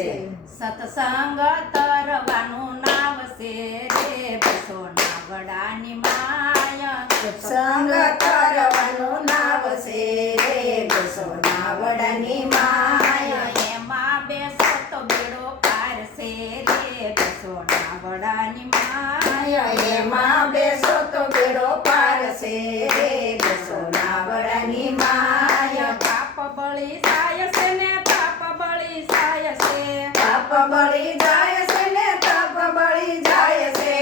છે. સત્સંગ તરવાનું નામ છે રે બસો નાવડાની માય. સત્સંગ તરવાનું નાવ છે રે બસો નાવડાની માય. એમાં બેસો તો બેડો પાર છે રે બસો નાવડાની માય. એમાં બેસો તો બેડો પાર છે રે બસો નાવડાની માય. પાપ બળી જાય છે ને પાપ બળી જાય છે. પાપ બળી જાય છે ને તપ બળી જાય છે.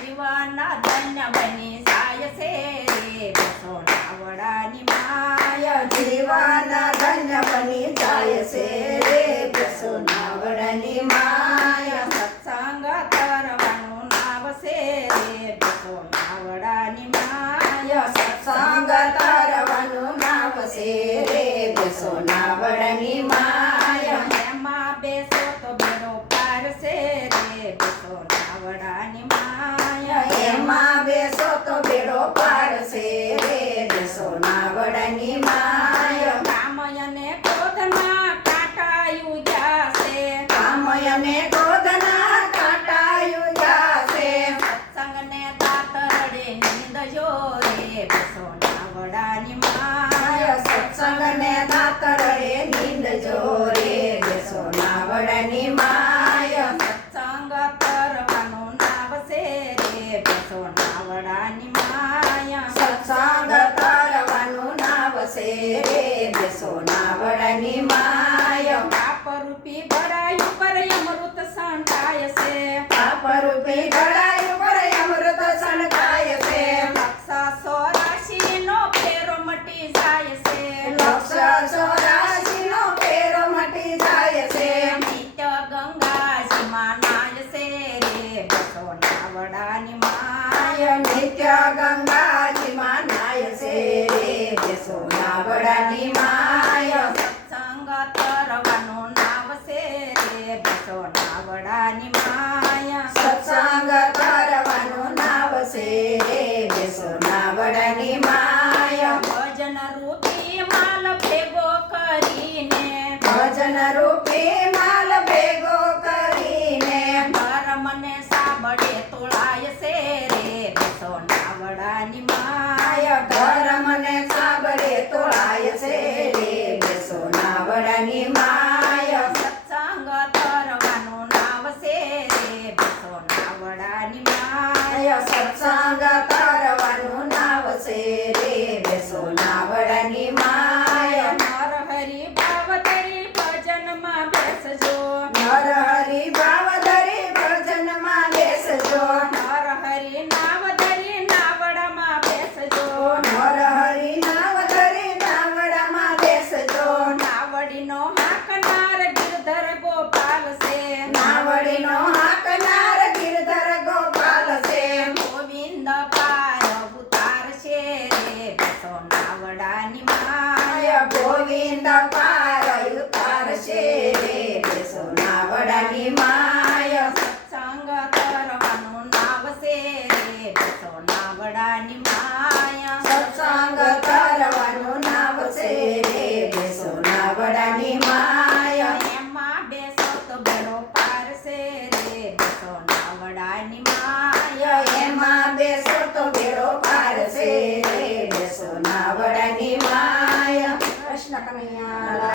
જીવના ધન્ય બની જાય છે રે બસો નાવડાની માય. જીવન ધન્ય બની જાય છે રે બસો નાવડાની માય. સત્સંગ તરવાનું નાવ છે રે બસો નાવડાની માય. સત્સંગ તરવાનું નામ છે રે બસો નાવડાની માય. એમાં બેસો તો બેડો પાર છે રે બસો નાવડાની માય. એમાં બેસો તો બેડો પાર છે રે બસો નાવડાની માય. કામય ને ક્રોધના કાંટાયું જાશે. કામય ને ક્રોધના કાંટાયું જાશે. સત્સંગને દાતરડે નીંદ જો રે બસો નાવડાની માય. સત્સંગને દાતરડે નીંદ જો રે બસો નાવડાની માય. સત્સંગ તરવાનું નાવ છે રે બસો નાવડાની માય. સત્સંગ તરવાનું નાવ છે રે બસો નાવડાની માય. પાપ રૂપી ભરાયું પર અમૃત સંતાય છે. પાપ રૂપી ગળાયું પર અમૃત છલકાય છે. લક્ષ 84 નો ફેરો મટી જાય છે. લક્ષ 84 નો ફેરો મટી જાય છે. નિત્ય ગંગાજીમાં નાય છે રે બસો નાવડાની માય. નિત્ય ગંગાજીમાં નાય છે રે બસો નાવડાની માય. સત્સંગ તરવાનું નાવ છે રે બસો નાવડાની માય. સત્સંગ તરવાનું નાવ છે રે બસો નાવડાની માય. ભજન રૂપી માલ ભેગો કરીને. ભજન રૂપી માલ ભેગો કરીને. ધર્મને સાંભળે તોળાય છે રે બસો નાવડાની માય. ધર્મને સાબરે તોળાય છે રે બસો નાવડાની માય. સત્સંગ તરવાનું નાવ છે રે બસો નાવડાની માય. સત્સંગ તરવાનું નાવ છે રે બસો નાવડાની માય. નરહરિ ભાવધરી ભજનમાં બેસજો. નર હરિ ભાવ ધરી ભજનમાં બેસજો. નરહરિ નાવ ધરી નાવડામાં બેસજો. નર હરિ નાવ ધરી નાવડામાં બેસજો. નાવડીનો